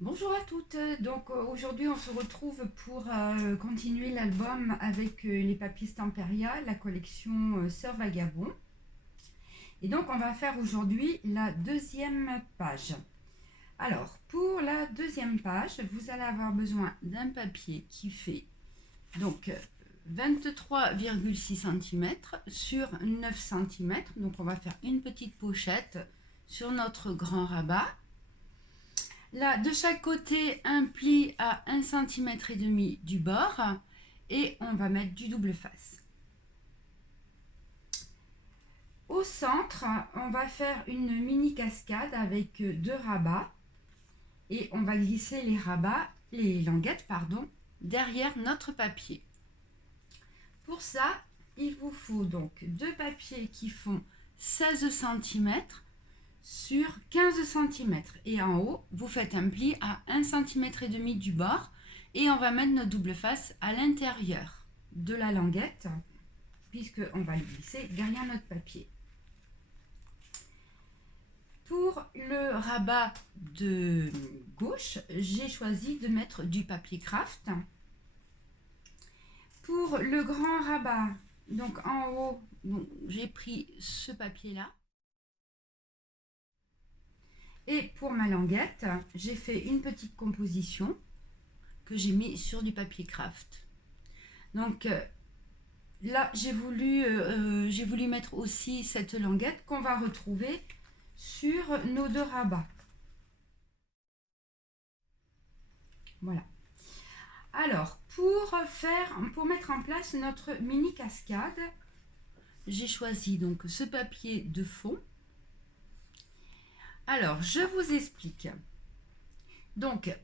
Bonjour à toutes, donc aujourd'hui on se retrouve pour continuer l'album avec les papiers Stamperia, la collection Sœur Vagabond. Et donc on va faire aujourd'hui la deuxième page. Alors pour la deuxième page, vous allez avoir besoin d'un papier qui fait donc 23,6 cm sur 9 cm. Donc on va faire une petite pochette sur notre grand rabat. Là, de chaque côté, un pli à 1,5 cm du bord et on va mettre du double face. Au centre, on va faire une mini cascade avec deux rabats et on va glisser les languettes, derrière notre papier. Pour ça, il vous faut donc deux papiers qui font 16 cm sur 15 cm et en haut vous faites un pli à 1,5 cm du bord et on va mettre notre double face à l'intérieur de la languette puisque on va le glisser derrière notre papier. Pour le rabat de gauche, j'ai choisi de mettre du papier craft. Pour le grand rabat, donc en haut, j'ai pris ce papier là. Et pour ma languette, j'ai fait une petite composition que j'ai mis sur du papier craft. Donc là, j'ai voulu mettre aussi cette languette qu'on va retrouver sur nos deux rabats. Voilà. Alors, pour mettre en place notre mini cascade, j'ai choisi donc ce papier de fond. Alors, je vous explique. Donc,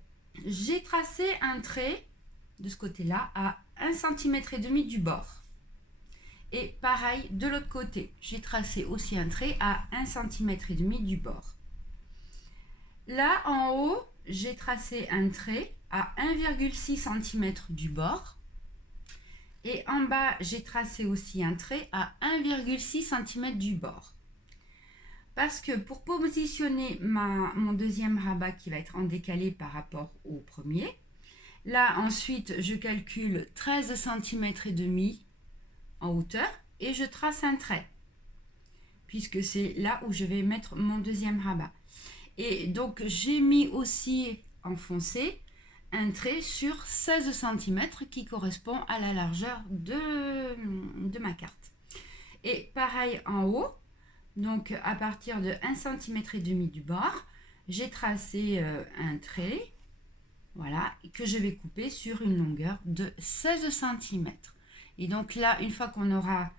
j'ai tracé un trait de ce côté-là à 1,5 cm du bord. Et pareil, de l'autre côté, j'ai tracé aussi un trait à 1,5 cm du bord. Là, en haut, j'ai tracé un trait à 1,6 cm du bord. Et en bas, j'ai tracé aussi un trait à 1,6 cm du bord. Parce que pour positionner mon deuxième rabat qui va être en décalé par rapport au premier, là ensuite je calcule 13 cm et demi en hauteur et je trace un trait puisque c'est là où je vais mettre mon deuxième rabat. Et donc j'ai mis aussi en foncé un trait sur 16 cm qui correspond à la largeur de ma carte. Et pareil en haut, donc à partir de 1,5 cm et demi du bord, j'ai tracé un trait, voilà, que je vais couper sur une longueur de 16 cm. Et donc là, une fois qu'on aura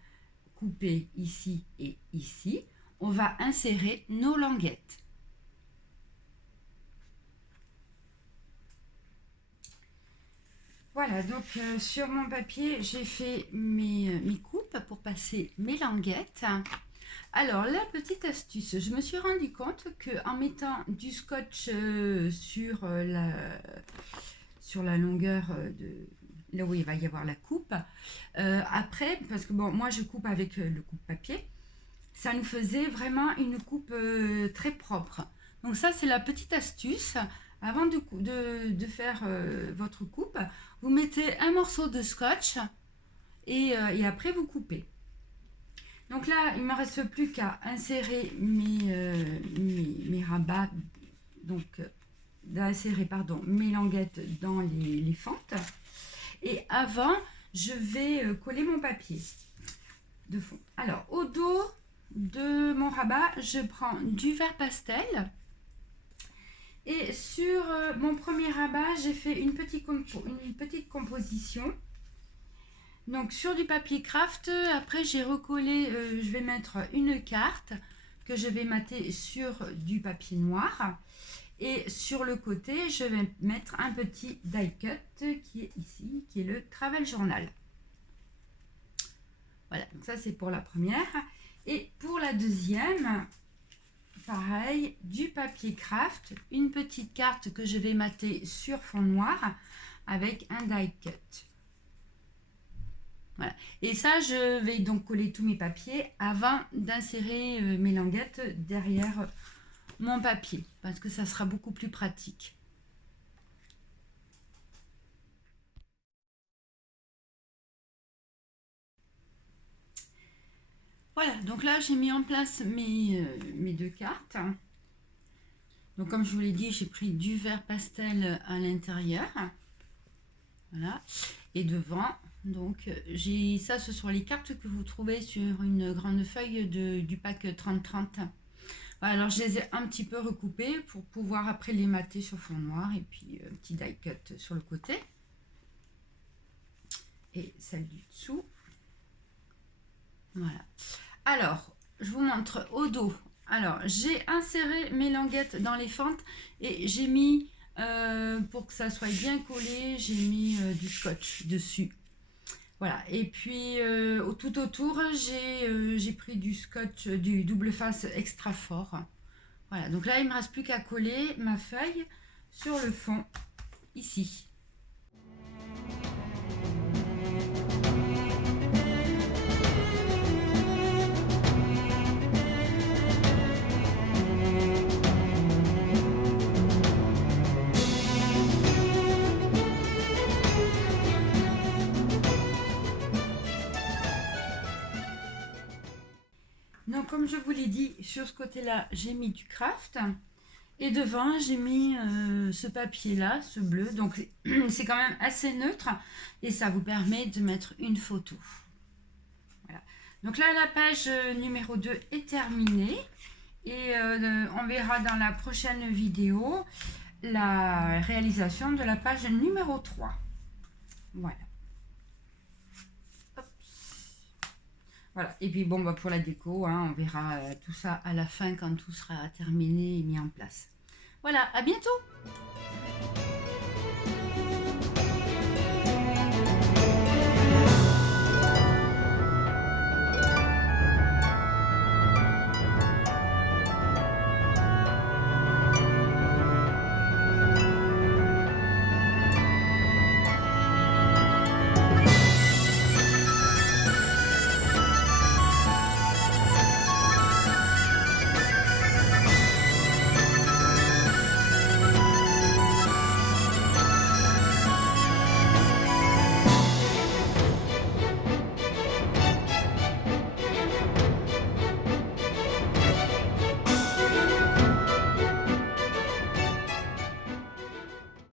coupé ici et ici, on va insérer nos languettes. Voilà, donc sur mon papier, j'ai fait mes coupes pour passer mes languettes. Alors, la petite astuce, je me suis rendu compte qu'en mettant du scotch sur la longueur de là où il va y avoir la coupe, après, parce que bon, moi je coupe avec le coupe-papier, ça nous faisait vraiment une coupe très propre. Donc ça, c'est la petite astuce. Avant de faire votre coupe, vous mettez un morceau de scotch et après vous coupez. Donc là, il ne me reste plus qu'à insérer mes rabats, donc d'insérer mes languettes dans les fentes. Et avant, je vais coller mon papier de fond. Alors, au dos de mon rabat, je prends du vert pastel. Et sur mon premier rabat, j'ai fait une petite composition. Donc sur du papier craft, après j'ai recollé, je vais mettre une carte que je vais mater sur du papier noir. Et sur le côté, je vais mettre un petit die cut qui est ici, qui est le travel journal. Voilà, donc ça c'est pour la première. Et pour la deuxième, pareil, du papier craft, une petite carte que je vais mater sur fond noir avec un die cut. Voilà. Et ça, je vais donc coller tous mes papiers avant d'insérer mes languettes derrière mon papier, parce que ça sera beaucoup plus pratique. Voilà, donc là j'ai mis en place mes deux cartes. Donc comme je vous l'ai dit, j'ai pris du vert pastel à l'intérieur. Voilà. Et devant, donc j'ai ça, ce sont les cartes que vous trouvez sur une grande feuille du pack 30-30. Voilà, alors je les ai un petit peu recoupées pour pouvoir après les mater sur fond noir et puis un petit die cut sur le côté. Et celle du dessous. Voilà. Alors, je vous montre au dos. Alors, j'ai inséré mes languettes dans les fentes et j'ai mis, pour que ça soit bien collé, j'ai mis du scotch dessus. Voilà. Et puis, tout autour, j'ai pris du scotch, du double face extra fort. Voilà. Donc là, il ne me reste plus qu'à coller ma feuille sur le fond, ici. Donc, comme je vous l'ai dit, sur ce côté-là, j'ai mis du craft. Et devant, j'ai mis ce papier-là, ce bleu. Donc, c'est quand même assez neutre. Et ça vous permet de mettre une photo. Voilà. Donc là, la page numéro 2 est terminée. Et on verra dans la prochaine vidéo la réalisation de la page numéro 3. Voilà. Voilà, et puis bon, bah pour la déco, hein, on verra tout ça à la fin quand tout sera terminé et mis en place. Voilà, à bientôt!